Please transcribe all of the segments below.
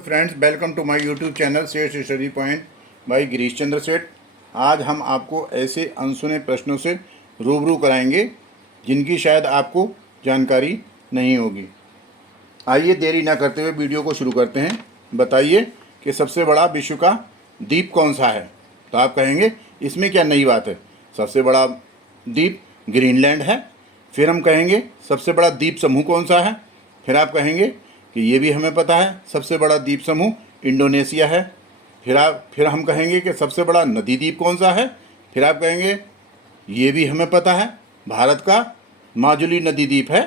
Friends, welcome to my YouTube channel Seth study point by Girish Chandra Seth. आज हम आपको ऐसे अनसुने प्रश्नों से रूबरू कराएंगे जिनकी शायद आपको जानकारी नहीं होगी। आइए देरी ना करते हुए वीडियो को शुरू करते हैं। बताइए कि सबसे बड़ा विश्व का द्वीप कौन सा है? तो आप कहेंगे इसमें क्या नई बात है, सबसे बड़ा द्वीप ग्रीनलैंड है। फिर हम कहेंगे सबसे बड़ा द्वीप समूह कौन सा है? फिर आप कहेंगे कि ये भी हमें पता है, सबसे बड़ा द्वीप समूह इंडोनेशिया है। फिर हम कहेंगे कि सबसे बड़ा नदी द्वीप कौन सा है? फिर आप कहेंगे ये भी हमें पता है, भारत का माजुली नदी द्वीप है।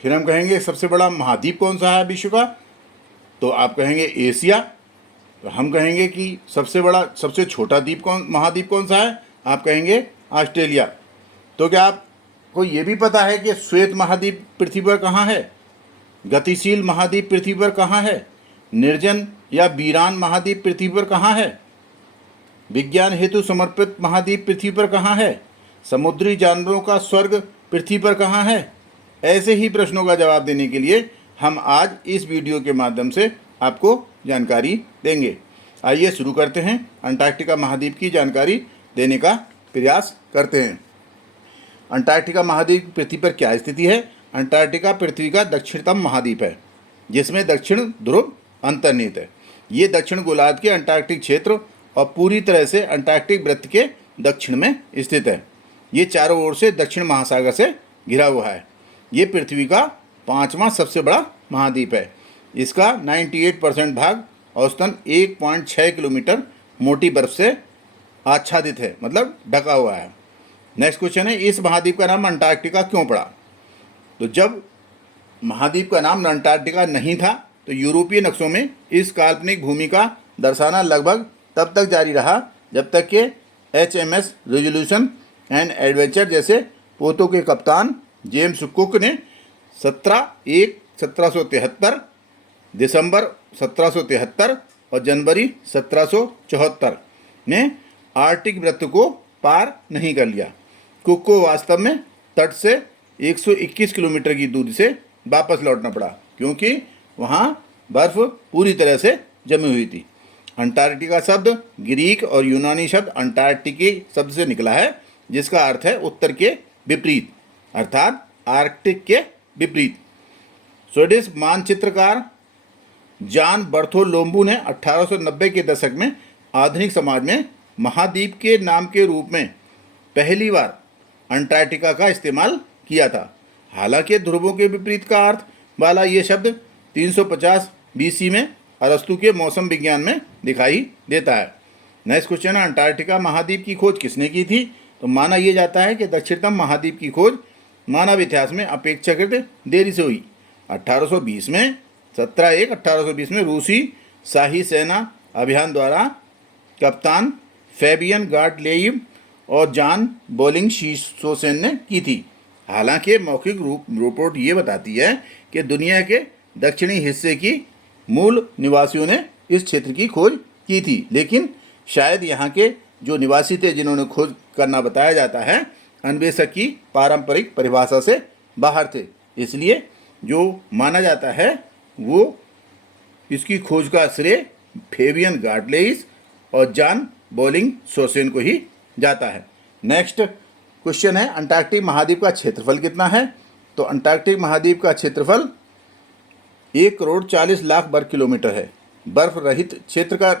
फिर हम कहेंगे सबसे बड़ा महाद्वीप कौन सा है विश्व का? तो आप कहेंगे एशिया। तो हम कहेंगे कि सबसे छोटा महाद्वीप कौन सा है? आप कहेंगे ऑस्ट्रेलिया। तो क्या आपको ये भी पता है कि श्वेत महाद्वीप पृथ्वी पर कहाँ है? गतिशील महाद्वीप पृथ्वी पर कहाँ है? निर्जन या वीरान महाद्वीप पृथ्वी पर कहाँ है? विज्ञान हेतु समर्पित महाद्वीप पृथ्वी पर कहाँ है? समुद्री जानवरों का स्वर्ग पृथ्वी पर कहाँ है? ऐसे ही प्रश्नों का जवाब देने के लिए हम आज इस वीडियो के माध्यम से आपको जानकारी देंगे। आइए शुरू करते हैं। अंटार्कटिका महाद्वीप की जानकारी देने का प्रयास करते हैं। अंटार्कटिका महाद्वीप पृथ्वी पर क्या स्थिति है? अंटार्कटिका पृथ्वी का दक्षिणतम महाद्वीप है जिसमें दक्षिण ध्रुव अंतर्निहित है। ये दक्षिण गोलार्ध के अंटार्कटिक क्षेत्र और पूरी तरह से अंटार्कटिक वृत्त के दक्षिण में स्थित है। ये चारों ओर से दक्षिण महासागर से घिरा हुआ है। ये पृथ्वी का 5वां सबसे बड़ा महाद्वीप है। इसका 98% भाग औसतन 1.6 किलोमीटर मोटी बर्फ से आच्छादित है, मतलब ढका हुआ है। नेक्स्ट क्वेश्चन है, इस महाद्वीप का नाम अंटार्कटिका क्यों पड़ा? तो जब महाद्वीप का नाम अंटार्कटिका नहीं था तो यूरोपीय नक्शों में इस काल्पनिक भूमि का दर्शाना लगभग तब तक जारी रहा जब तक कि HMS रेजोल्यूशन एंड एडवेंचर जैसे पोतों के कप्तान जेम्स कुक ने 1773 दिसंबर 1773 और जनवरी 1774 में आर्कटिक वृत्त को पार नहीं कर लिया। कुक को वास्तव में तट से 121 किलोमीटर की दूरी से वापस लौटना पड़ा क्योंकि वहाँ बर्फ पूरी तरह से जमी हुई थी। अंटार्कटिका शब्द ग्रीक और यूनानी शब्द अंटार्कटिकी शब्द से निकला है जिसका अर्थ है उत्तर के विपरीत, अर्थात आर्कटिक के विपरीत। स्वीडिश मानचित्रकार जान बर्थोलोम्बू ने 1890 के दशक में आधुनिक समाज में महाद्वीप के नाम के रूप में पहली बार अंटार्कटिका का इस्तेमाल किया था। हालांकि ध्रुवों के विपरीत का अर्थ वाला ये शब्द 350 BC में अरस्तु के मौसम विज्ञान में दिखाई देता है। नेक्स्ट क्वेश्चन है, अंटार्कटिका महाद्वीप की खोज किसने की थी? तो माना यह जाता है कि दक्षिणतम महाद्वीप की खोज मानव इतिहास में अपेक्षाकृत देरी से हुई। 1820 में 1820 में रूसी शाही सेना अभियान द्वारा कप्तान फैबियन गार्डलेइव और जॉन बोलिंग-शोसेन ने की थी। हालांकि मौखिक रिपोर्ट ये बताती है कि दुनिया के दक्षिणी हिस्से की मूल निवासियों ने इस क्षेत्र की खोज की थी, लेकिन शायद यहाँ के जो निवासी थे जिन्होंने खोज करना बताया जाता है अन्वेषक की पारंपरिक परिभाषा से बाहर थे। इसलिए जो माना जाता है वो इसकी खोज का श्रेय फेबियन गार्डलेइव और जॉन बोलिंग-शोसेन को ही जाता है। नेक्स्ट क्वेश्चन है, अंटार्कटिक महाद्वीप का क्षेत्रफल कितना है? तो अंटार्कटिक महाद्वीप का क्षेत्रफल 1,40,00,000 वर्ग किलोमीटर है। बर्फ रहित क्षेत्र का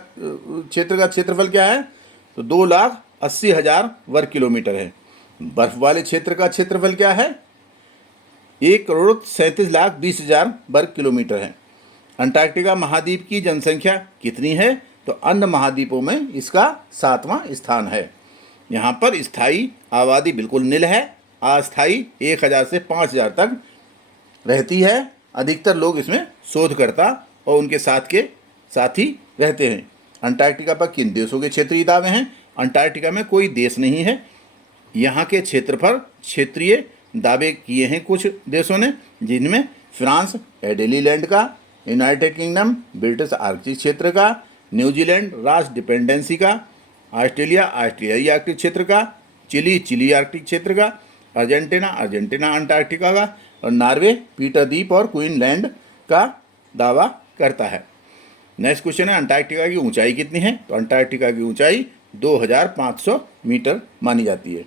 क्षेत्रफल क्या है? तो 2,80,000 वर्ग किलोमीटर है। बर्फ वाले क्षेत्र का क्षेत्रफल क्या है? 1,37,20,000 वर्ग किलोमीटर है। अंटार्कटिका महाद्वीप की जनसंख्या कितनी है? तो अन्य महाद्वीपों में इसका 7वां स्थान है। यहाँ पर स्थायी आबादी बिल्कुल नील है, अस्थायी 1,000 से 5,000 तक रहती है। अधिकतर लोग इसमें शोधकर्ता और उनके साथी रहते हैं। अंटार्कटिका पर किन देशों के क्षेत्रीय दावे हैं? अंटार्कटिका में कोई देश नहीं है। यहाँ के क्षेत्रफल क्षेत्रीय दावे किए हैं कुछ देशों ने, जिनमें फ्रांस एडेलीलैंड का, यूनाइटेड किंगडम ब्रिटिश आर्कटिक क्षेत्र का, न्यूजीलैंड राष्ट्र डिपेंडेंसी का, ऑस्ट्रेलिया ऑस्ट्रेलियाई आर्कटिक क्षेत्र का, चिली आर्कटिक क्षेत्र का, अर्जेंटीना अंटार्कटिका का और नॉर्वे पीटर द्वीप और क्वीनलैंड का दावा करता है। नेक्स्ट क्वेश्चन है अंटार्कटिका की ऊंचाई कितनी है? तो अंटार्कटिका की ऊंचाई 2500 मीटर मानी जाती है।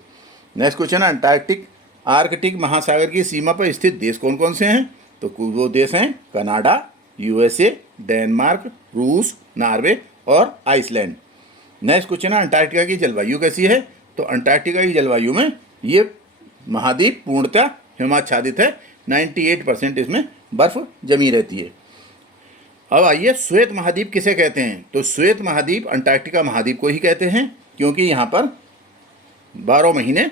नेक्स्ट क्वेश्चन है आर्कटिक महासागर की सीमा पर स्थित देश कौन कौन से हैं? तो वो देश हैं कनाडा, यूएसए, डेनमार्क, रूस, नॉर्वे और आइसलैंड। नेक्स्ट क्वेश्चन है अंटार्कटिका की जलवायु कैसी है? तो अंटार्कटिका की जलवायु में ये महाद्वीप पूर्णतः हिमाच्छादित है, 98% इसमें बर्फ जमी रहती है। अब आइए, श्वेत महाद्वीप किसे कहते हैं? तो श्वेत महाद्वीप अंटार्कटिका महाद्वीप को ही कहते हैं, क्योंकि यहाँ पर 12 महीने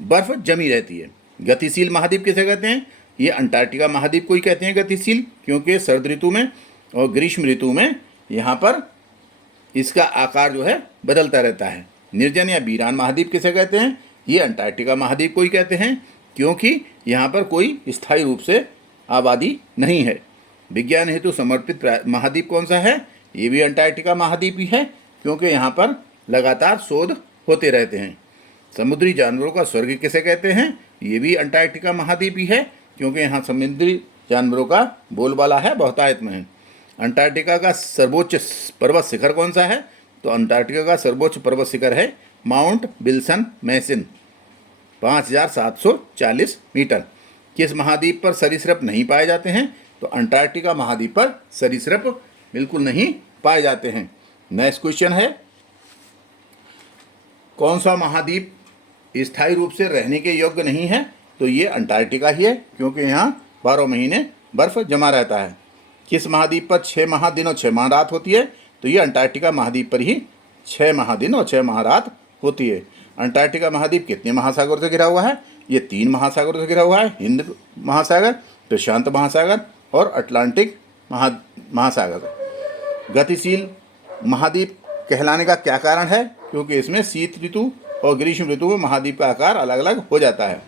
बर्फ जमी रहती है। गतिशील महाद्वीप किसे कहते हैं? ये अंटार्कटिका महाद्वीप को ही कहते हैं गतिशील, क्योंकि शरद ऋतु में और ग्रीष्म ऋतु में यहाँ पर इसका आकार जो है बदलता रहता है। निर्जन या वीरान महाद्वीप किसे कहते हैं? ये अंटार्कटिका महाद्वीप को ही कहते हैं, क्योंकि यहाँ पर कोई स्थायी रूप से आबादी नहीं है। विज्ञान हेतु समर्पित महाद्वीप कौन सा है? ये भी अंटार्कटिका महाद्वीप ही है, क्योंकि यहाँ पर लगातार शोध होते रहते हैं। समुद्री जानवरों का स्वर्ग किसे कहते हैं? ये भी अंटार्कटिका महाद्वीप ही है, क्योंकि यहाँ समुद्री जानवरों का बोलबाला है, बहुतायत में है। अंटार्कटिका का सर्वोच्च पर्वत शिखर कौन सा है? तो अंटार्कटिका का सर्वोच्च पर्वत शिखर है माउंट विल्सन मैसन, 5740 मीटर। किस महाद्वीप पर सरीसृप नहीं पाए जाते हैं? तो अंटार्कटिका महाद्वीप पर सरीसृप बिल्कुल नहीं पाए जाते हैं। नेक्स्ट क्वेश्चन है कौन सा महाद्वीप स्थायी रूप से रहने के योग्य नहीं है? तो ये अंटार्कटिका ही है, क्योंकि यहाँ 12 महीने बर्फ जमा रहता है। किस महाद्वीप पर 6 माह दिन और 6 माह रात होती है? तो ये अंटार्कटिका महाद्वीप पर ही 6 माह दिन और 6 माह रात होती है। अंटार्कटिका महाद्वीप कितने महासागरों से घिरा हुआ है? ये 3 महासागरों से घिरा हुआ है, हिंद महासागर, प्रशांत महासागर और अटलांटिक महासागर। गतिशील महाद्वीप कहलाने का क्या कारण है? क्योंकि इसमें शीत ऋतु और ग्रीष्म ऋतु में महाद्वीप का आकार अलग अलग हो जाता है।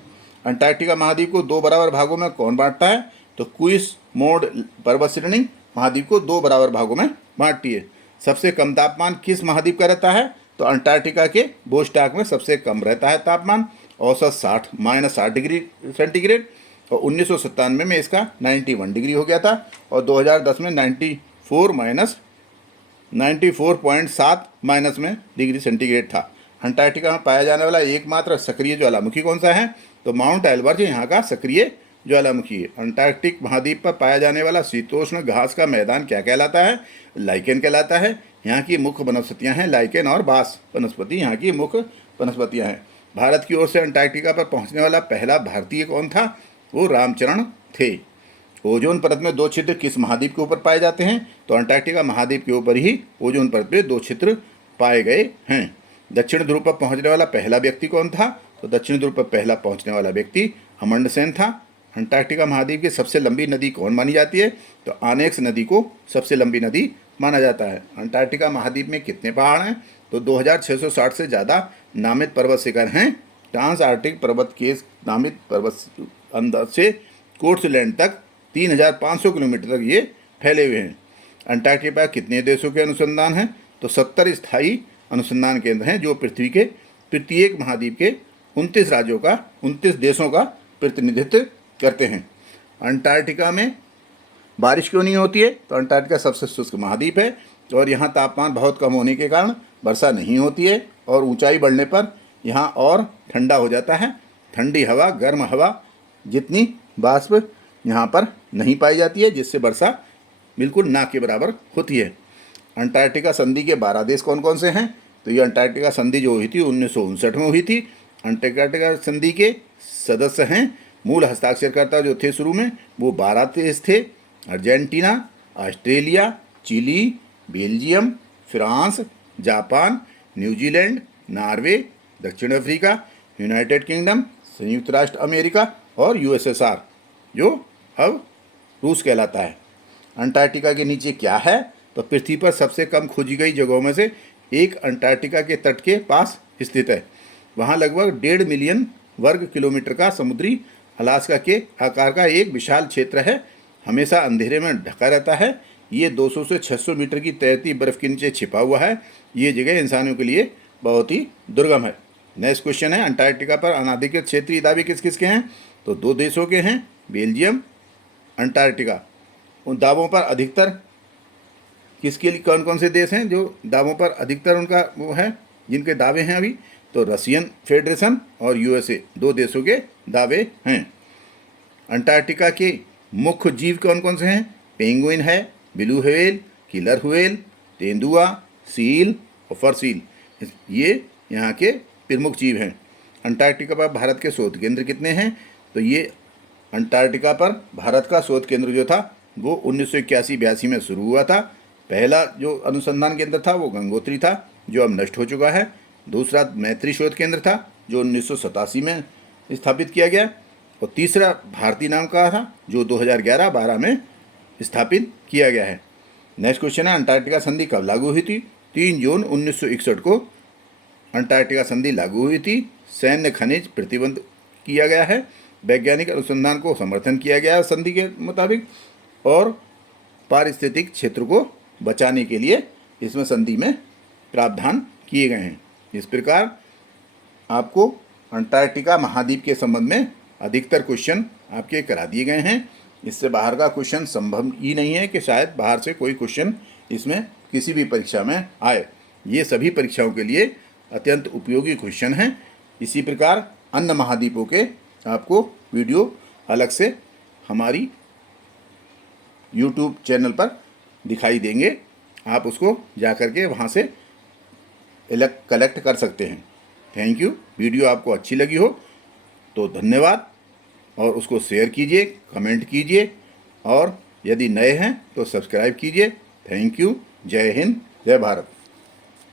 अंटार्कटिका महाद्वीप को 2 बराबर भागों में कौन बांटता है? तो क्विस मोड पर्वत श्रेणी महाद्वीप को 2 बराबर भागों में बांटती है। सबसे कम तापमान किस महाद्वीप का रहता है? तो अंटार्कटिका के वोस्टॉक में सबसे कम रहता है तापमान, औसत -60 डिग्री सेंटीग्रेड, और 1997 में इसका 91 डिग्री हो गया था, और 2010 में 94.7 माइनस में डिग्री सेंटीग्रेड था। अंटार्कटिका में पाया जाने वाला एकमात्र सक्रिय ज्वालामुखी कौन सा है? तो माउंट एल्बर्ट यहाँ का सक्रिय ज्वालामुखी है। अंटार्कटिक महाद्वीप पर पाया जाने वाला शीतोष्ण घास का मैदान क्या कहलाता है? लाइकेन कहलाता है। यहाँ की मुख्य वनस्पतियाँ हैं लाइकेन और बांस वनस्पति यहाँ की मुख्य वनस्पतियाँ हैं। भारत की ओर से अंटार्कटिका पर पहुँचने वाला पहला भारतीय कौन था? वो रामचरण थे। ओजोन परत में 2 छिद्र किस महाद्वीप के ऊपर पाए जाते हैं? तो अंटार्कटिका महाद्वीप के ऊपर ही ओजोन परत में 2 छिद्र पाए गए हैं। दक्षिण ध्रुव पर पहुंचने वाला पहला व्यक्ति कौन था? तो दक्षिण ध्रुव पर पहला पहुंचने वाला व्यक्ति अमंड सेन था। अंटार्कटिका महाद्वीप की सबसे लंबी नदी कौन मानी जाती है? तो आनेक्स नदी को सबसे लंबी नदी माना जाता है। अंटार्कटिका महाद्वीप में कितने पहाड़ हैं? तो 2660 से ज़्यादा नामित पर्वत शिखर हैं। ट्रांस आर्कटिक पर्वत के नामित पर्वत अंदर से कोर्ट्सलैंड तक 3500 किलोमीटर तक ये फैले हुए हैं। अंटार्कटिका पर कितने देशों के अनुसंधान हैं? तो 70 स्थायी अनुसंधान केंद्र हैं, जो पृथ्वी के प्रत्येक महाद्वीप के 29 देशों का प्रतिनिधित्व करते हैं। अंटार्कटिका में बारिश क्यों नहीं होती है? तो अंटार्कटिका सबसे शुष्क महाद्वीप है, और यहाँ तापमान बहुत कम होने के कारण वर्षा नहीं होती है, और ऊंचाई बढ़ने पर यहाँ और ठंडा हो जाता है। ठंडी हवा, गर्म हवा जितनी वाष्प यहाँ पर नहीं पाई जाती है, जिससे वर्षा बिल्कुल ना के बराबर होती है। अंटार्कटिका संधि के 12 देश कौन कौन से हैं? तो ये अंटार्कटिका संधि जो हुई थी 1959 में हुई थी। अंटार्कटिका संधि के सदस्य हैं, मूल हस्ताक्षरकर्ता जो थे शुरू में वो 12 देश थे: Argentina, Australia, Chile, Belgium, France, Japan, New Zealand, Norway, दक्षिण अफ्रीका, यूनाइटेड किंगडम, संयुक्त राष्ट्र अमेरिका और यूएसएसआर, जो अब रूस कहलाता है। अंटार्कटिका के नीचे क्या है? तो पृथ्वी पर सबसे कम खोजी गई जगहों में से एक अंटार्कटिका के तट के पास स्थित है। वहाँ लगभग 1.5 मिलियन वर्ग किलोमीटर का समुद्री अलास्का के आकार का एक विशाल क्षेत्र है। हमेशा अंधेरे में ढका रहता है। ये 200 से 600 मीटर की तैरती बर्फ़ के नीचे छिपा हुआ है। ये जगह इंसानों के लिए बहुत ही दुर्गम है। नेक्स्ट क्वेश्चन है, अंटार्कटिका पर अनाधिकृत क्षेत्रीय दावे किस किस के हैं? तो 2 देशों के हैं, बेल्जियम, अंटार्कटिका। उन दावों पर अधिकतर किसके लिए, कौन कौन से देश हैं जो दावों पर अधिकतर उनका वो है, जिनके दावे हैं अभी, तो रशियन फेडरेशन और यूएसए, 2 देशों के दावे हैं। अंटार्कटिका के मुख्य जीव कौन कौन से हैं? पेंगुइन है, ब्लू व्हेल, किलर व्हेल, तेंदुआ, सील और फर सील, ये यहाँ के प्रमुख जीव हैं। अंटार्कटिका पर भारत के शोध केंद्र कितने हैं? तो ये अंटार्कटिका पर भारत का शोध केंद्र जो था वो 1981-82 में शुरू हुआ था। पहला जो अनुसंधान केंद्र था वो गंगोत्री था, जो अब नष्ट हो चुका है। दूसरा मैत्री शोध केंद्र था, जो 1987 में स्थापित किया गया। और तीसरा भारती नाम का था, जो 2011-12 में स्थापित किया गया है। नेक्स्ट क्वेश्चन है, अंटार्कटिका संधि कब लागू हुई थी? 3 जून 1961 को अंटार्कटिका संधि लागू हुई थी। सैन्य खनिज प्रतिबंध किया गया है, वैज्ञानिक अनुसंधान को समर्थन किया गया है संधि के मुताबिक, और पारिस्थितिक क्षेत्र को बचाने के लिए इसमें संधि में प्रावधान किए गए हैं। इस प्रकार आपको अंटार्कटिका महाद्वीप के संबंध में अधिकतर क्वेश्चन आपके करा दिए गए हैं। इससे बाहर का क्वेश्चन संभव ही नहीं है कि शायद बाहर से कोई क्वेश्चन इसमें किसी भी परीक्षा में आए। ये सभी परीक्षाओं के लिए अत्यंत उपयोगी क्वेश्चन हैं। इसी प्रकार अन्य महाद्वीपों के आपको वीडियो अलग से हमारी YouTube चैनल पर दिखाई देंगे, आप उसको जा कर के वहाँ से कलेक्ट कर सकते हैं। Thank you. वीडियो आपको अच्छी लगी हो तो धन्यवाद, और उसको शेयर कीजिए, कमेंट कीजिए, और यदि नए हैं तो सब्सक्राइब कीजिए। Thank you. जय हिंद, जय भारत।